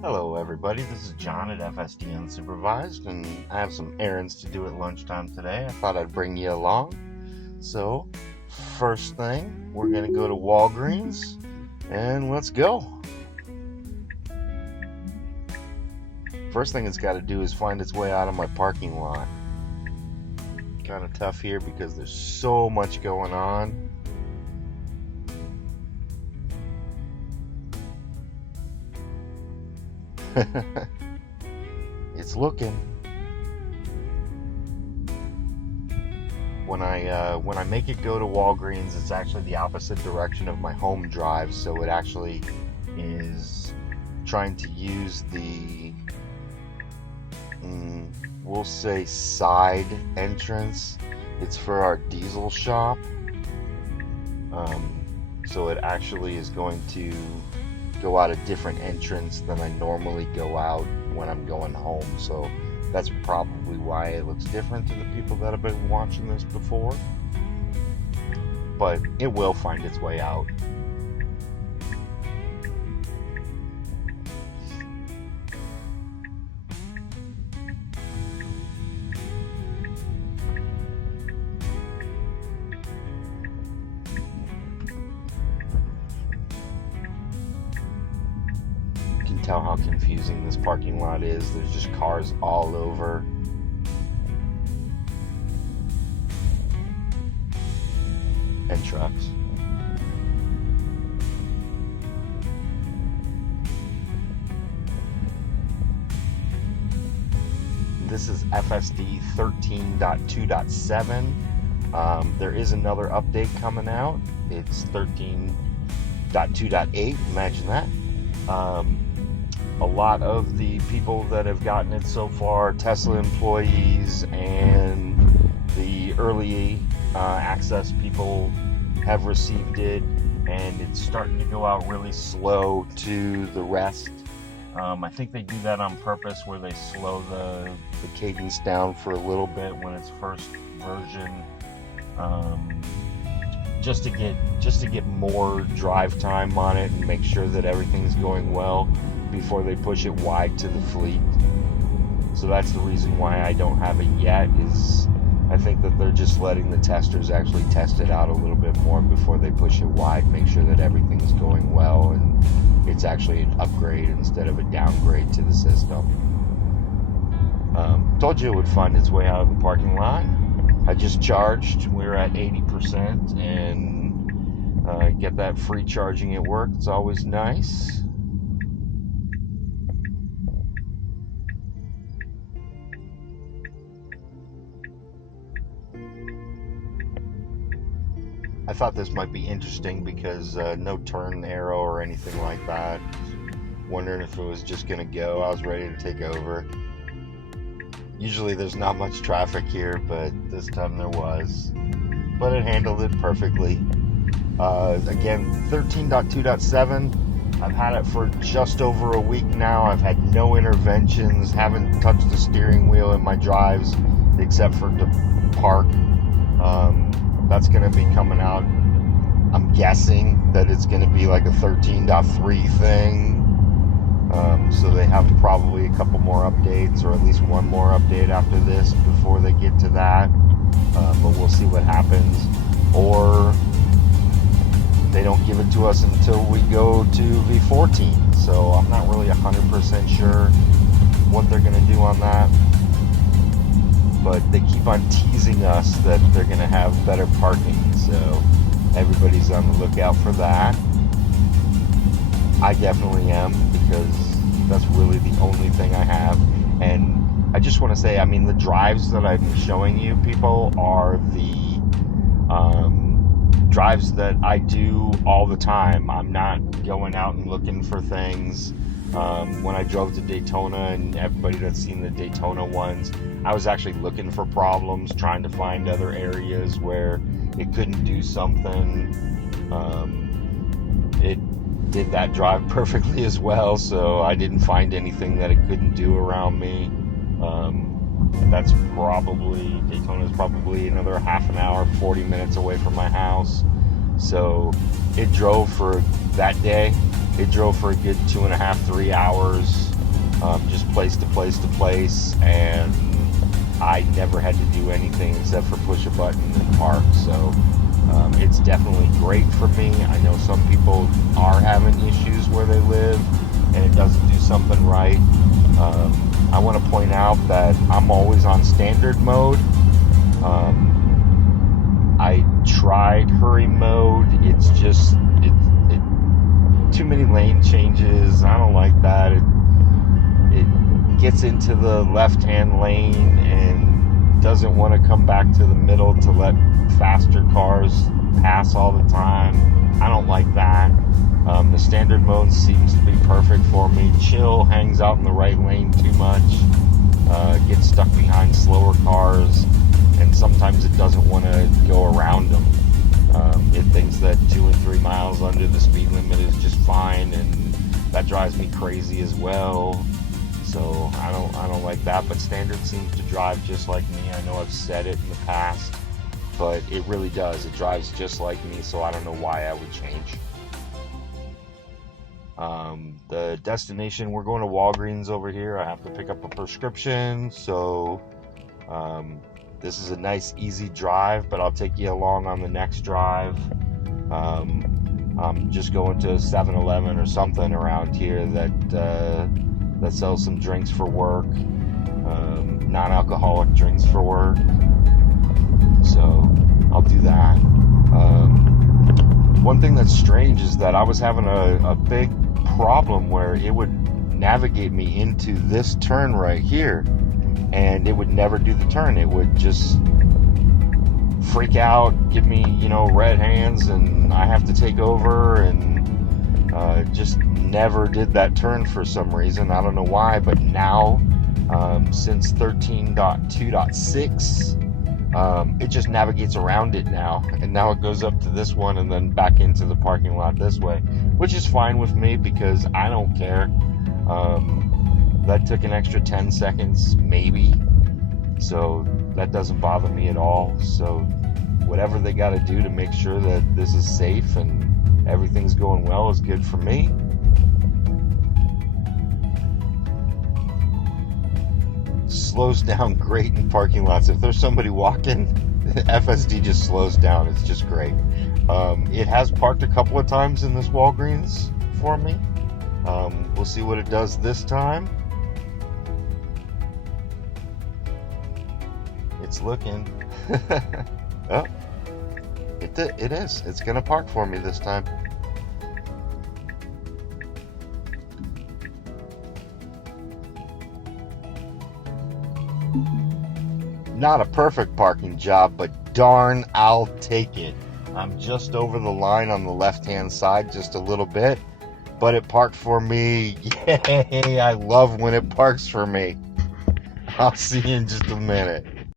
Hello, everybody. This is John at FSD Unsupervised, and I have some errands to do at lunchtime today. I thought I'd bring you along. So, first thing, we're going to go to Walgreens, and let's go. First thing it's got to do is find its way out of my parking lot. Kind of tough here because there's so much going on. It's looking. When I make it go to Walgreens, it's actually the opposite direction of my home drive, so it actually is trying to use the we'll say side entrance. It's for our diesel shop, so it actually is going to go out a different entrance than I normally go out when I'm going home. So that's probably why it looks different to the people that have been watching this before. But it will find its way out. You can tell how confusing this parking lot is. There's just cars all over. And trucks. This is FSD 13.2.7. There is another update coming out. It's 13.2.8. Imagine that. A lot of the people that have gotten it so far, Tesla employees and the early access people, have received it, and it's starting to go out really slow to the rest. I think they do that on purpose, where they slow the cadence down for a little bit when it's first version, just to get more drive time on it and make sure that everything's going well before they push it wide to the fleet. So that's the reason why I don't have it yet, is I think that they're just letting the testers actually test it out a little bit more before they push it wide, make sure that everything's going well and it's actually an upgrade instead of a downgrade to the system. Told you it would find its way out of the parking lot. I just charged. We're at 80%, and get that free charging at work. It's always nice. I thought this might be interesting because no turn arrow or anything like that. Wondering if it was just going to go. I was ready to take over. Usually there's not much traffic here, but this time there was. But it handled it perfectly. Again, 13.2.7. I've had it for just over a week now. I've had no interventions, haven't touched the steering wheel in my drives except for to park. That's going to be coming out. I'm guessing that it's going to be like a 13.3 thing. So they have probably a couple more updates, or at least one more update after this before they get to that. But we'll see what happens. Or they don't give it to us until we go to V14. So I'm not really 100% sure what they're going to do on that. But they keep on teasing us that they're going to have better parking. So everybody's on the lookout for that. I definitely am, because that's really the only thing I have. And I just want to say, I mean, the drives that I'm showing you, people, are the drives that I do all the time. I'm not going out and looking for things. When I drove to Daytona, and everybody that's seen the Daytona ones, I was actually looking for problems, trying to find other areas where it couldn't do something. It did that drive perfectly as well, so I didn't find anything that it couldn't do around me. That's probably, Daytona's probably another half an hour, 40 minutes away from my house. So it drove for that day, it drove for a good 2.5, 3 hours just place to place to place, and I never had to do anything except for push a button and park. So it's definitely great for me. I know some people are having issues where they live and it doesn't do something right. I want to point out that I'm always on standard mode. I tried hurry mode. It's just it too many lane changes. I don't like that. It gets into the left-hand lane and doesn't want to come back to the middle to let faster cars pass all the time. I don't like that. The standard mode seems to be perfect for me. Chill, hangs out in the right lane too much, gets stuck behind slower cars, and sometimes it doesn't want to go around them. It thinks that 2 and 3 miles under the speed limit is just fine, and that drives me crazy as well. So I don't like that. But standard seems to drive just like me. I know I've said it in the past, but it really does. It drives just like me, so I don't know why I would change. The destination, we're going to Walgreens over here. I have to pick up a prescription, so this is a nice easy drive, but I'll take you along on the next drive. I'm just going to 7-Eleven or something around here that sells some drinks for work, non-alcoholic drinks for work. So I'll do that. One thing that's strange is that I was having a big problem where it would navigate me into this turn right here, and it would never do the turn. It would just freak out, give me, red hands, and I have to take over, and just never did that turn for some reason. I don't know why, but now, since 13.2.6, it just navigates around it now, and now it goes up to this one and then back into the parking lot this way, which is fine with me because I don't care. That took an extra 10 seconds maybe, so that doesn't bother me at all. So whatever they got to do to make sure that this is safe and everything's going well is good for me. Slows down great in parking lots. If there's somebody walking, FSD just slows down. It's just great. It has parked a couple of times in this Walgreens for me. We'll see what it does this time. It's looking. Oh, it is. It's gonna park for me this time. Not a perfect parking job, but darn, I'll take it. I'm just over the line on the left-hand side, just a little bit, but it parked for me. Yay! I love when it parks for me. I'll see you in just a minute.